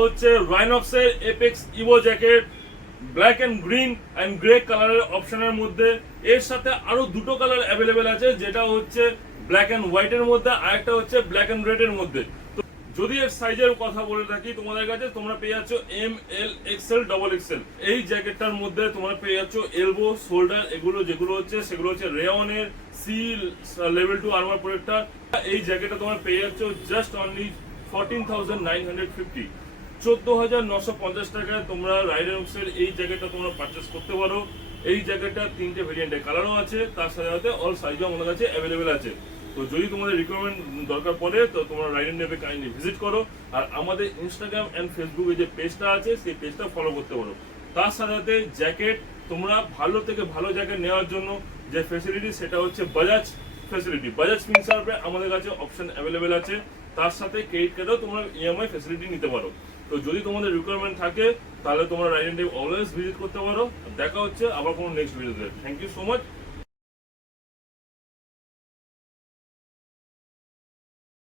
হচ্ছে রাইনক্সের apex evo jacket, black and green and grey কালারের অপশনের মধ্যে। এর সাথে আরো দুটো কালার অ্যাভেলেবেল আছে, যেটা হচ্ছে ব্ল্যাক এন্ড হোয়াইটের মধ্যে, আর একটা হচ্ছে ব্ল্যাক এন্ড রেড এর মধ্যে। তো যদি এর সাইজের কথা বলে থাকি তোমাদের কাছে, তোমরা পেয়ে যাচ্ছ এম, এল, এক্সেল, ডবল এক্সেল। এই জ্যাকেটটার মধ্যে তোমরা পেয়ে যাচ্ছ এলবো, শোল্ডার, এগুলো যেগুলো হচ্ছে সেগুলো হচ্ছে রেয়নের সি লেভেল 2 আর্মার প্রোটেক্টর। এই জ্যাকেটটা তোমরা পেয়ে যাচ্ছ জাস্ট অনলি 14,950, 14,950 টাকায় তোমরা রাইডেনক্সের এই জ্যাকেটটা তোমরা পারচেস করতে পারো। এই জ্যাকেটটা 3টে ভেরিয়েন্টে কালারও আছে, তার সাথে সাথে অল সাইজও আমাদের কাছে অ্যাভেলেবেল আছে। তো যদি তোমাদের রিকোয়ারমেন্ট দরকার পড়ে তো তোমরা রাইডেন নেবে কাইন্ডলি ভিজিট করো, আর আমাদের ইনস্টাগ্রাম এন্ড ফেসবুকে যে পেজটা আছে সেই পেজটা ফলো করতে পারো। তার সাথে সাথে জ্যাকেট তোমরা ভালো থেকে ভালো জ্যাকেট নেওয়ার জন্য যে ফেসিলিটি, সেটা হচ্ছে বাজাজ ফেসিলিটি। বাজাজ ফিনসার্ভে আমাদের কাছে অপশন অ্যাভেলেবেল আছে, তার সাথে ক্রেডিট কার্ডেও তোমরা ইএমআই ফেসিলিটি নিতে পারো। তো যদি তোমাদের রিকোয়ারমেন্ট থাকে তাহলে তোমরা রাইডেন অলওয়েজ ভিজিট করতে পারো। দেখা হচ্ছে আবার কোনো নেক্সট ভিডিওতে। Thank you so much.